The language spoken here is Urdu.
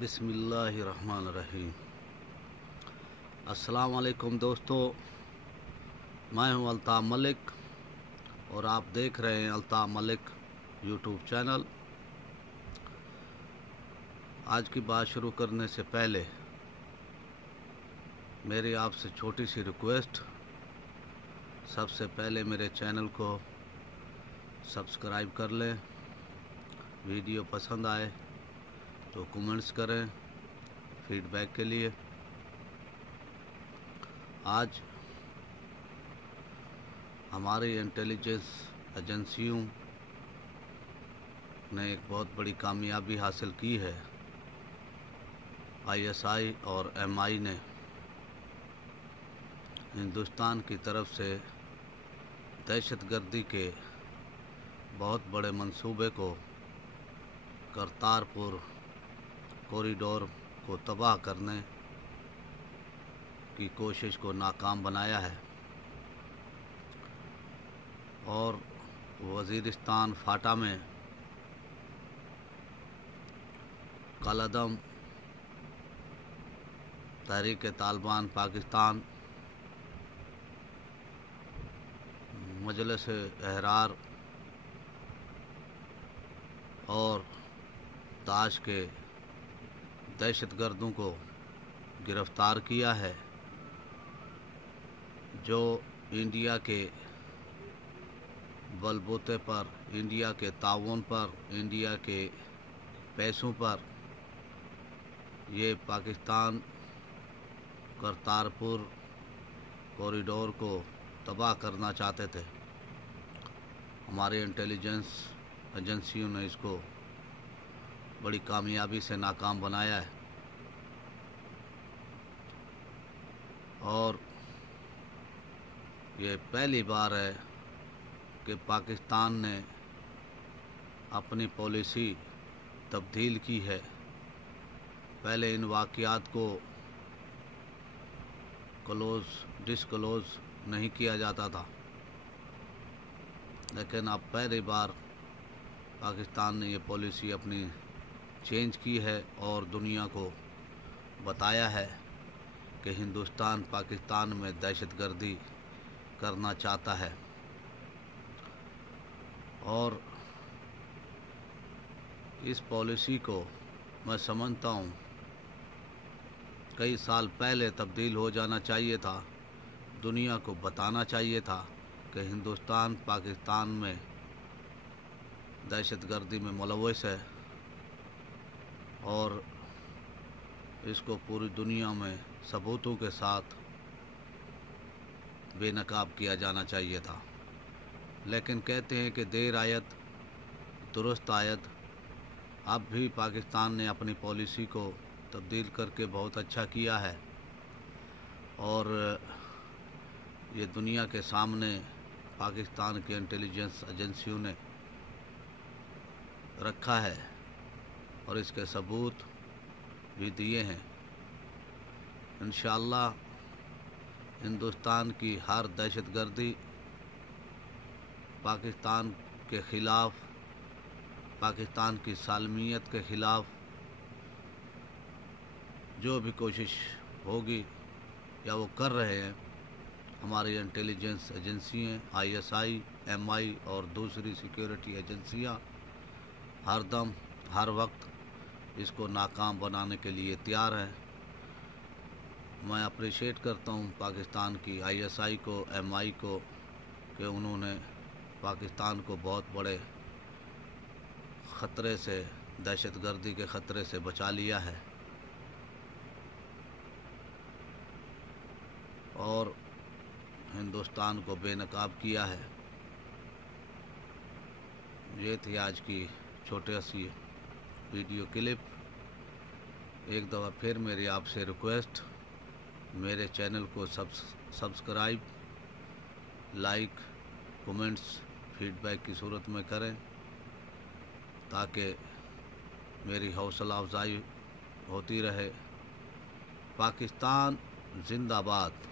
بسم اللہ الرحمن الرحیم۔ السلام علیکم دوستو، میں ہوں الطاف ملک اور آپ دیکھ رہے ہیں الطاف ملک یوٹیوب چینل۔ آج کی بات شروع کرنے سے پہلے میری آپ سے چھوٹی سی ریکویسٹ، سب سے پہلے میرے چینل کو سبسکرائب کر لیں، ویڈیو پسند آئے تو کمنٹس کریں فیڈ بیک کے لیے۔ آج ہماری انٹیلیجنس ایجنسیوں نے ایک بہت بڑی کامیابی حاصل کی ہے۔ ISI اور MI نے ہندوستان کی طرف سے دہشت گردی کے بہت بڑے منصوبے کو، کرتارپور کوریڈور کو تباہ کرنے کی کوشش کو ناکام بنایا ہے، اور وزیرستان فاٹا میں کالعدم تحریک طالبان پاکستان، مجلس احرار اور داعش کے دہشت گردوں کو گرفتار کیا ہے، جو انڈیا کے بل بوتے پر، انڈیا کے تعاون پر، انڈیا کے پیسوں پر یہ پاکستان کرتارپور کوریڈور کو تباہ کرنا چاہتے تھے۔ ہماری انٹیلیجنس ایجنسیوں نے اس کو بڑی کامیابی سے ناکام بنایا ہے، اور یہ پہلی بار ہے کہ پاکستان نے اپنی پالیسی تبدیل کی ہے۔ پہلے ان واقعات کو ڈسکلوز نہیں کیا جاتا تھا، لیکن اب پہلی بار پاکستان نے یہ پالیسی اپنی چینج کی ہے اور دنیا کو بتایا ہے کہ ہندوستان پاکستان میں دہشت گردی کرنا چاہتا ہے۔ اور اس پالیسی کو میں سمجھتا ہوں کئی سال پہلے تبدیل ہو جانا چاہیے تھا۔ دنیا کو بتانا چاہیے تھا کہ ہندوستان پاکستان میں دہشت گردی میں ملوث ہے، اور اس کو پوری دنیا میں ثبوتوں کے ساتھ بے نقاب کیا جانا چاہیے تھا۔ لیکن کہتے ہیں کہ دیر آید درست آید۔ اب بھی پاکستان نے اپنی پالیسی کو تبدیل کر کے بہت اچھا کیا ہے، اور یہ دنیا کے سامنے پاکستان کی انٹیلیجنس ایجنسیوں نے رکھا ہے، اور اس کے ثبوت بھی دیے ہیں۔ انشاءاللہ ہندوستان کی ہر دہشت گردی پاکستان کے خلاف، پاکستان کی سالمیت کے خلاف جو بھی کوشش ہوگی یا وہ کر رہے ہیں، ہماری انٹیلیجنس ایجنسیاں ISI MI اور دوسری سیکیورٹی ایجنسیاں ہر دم ہر وقت اس کو ناکام بنانے کے لیے تیار ہیں۔ میں اپریشیٹ کرتا ہوں پاکستان کی ISI کو، MI کو، کہ انہوں نے پاکستان کو بہت بڑے خطرے سے، دہشت گردی کے خطرے سے بچا لیا ہے، اور ہندوستان کو بے نقاب کیا ہے۔ یہ تھی آج کی چھوٹی سی ویڈیو کلپ۔ ایک دفعہ پھر میری آپ سے ریکویسٹ، میرے چینل کو subscribe, like, comments feedback کی صورت میں کریں، تاکہ میری حوصلہ افزائی ہوتی رہے۔ پاکستان زندہ باد۔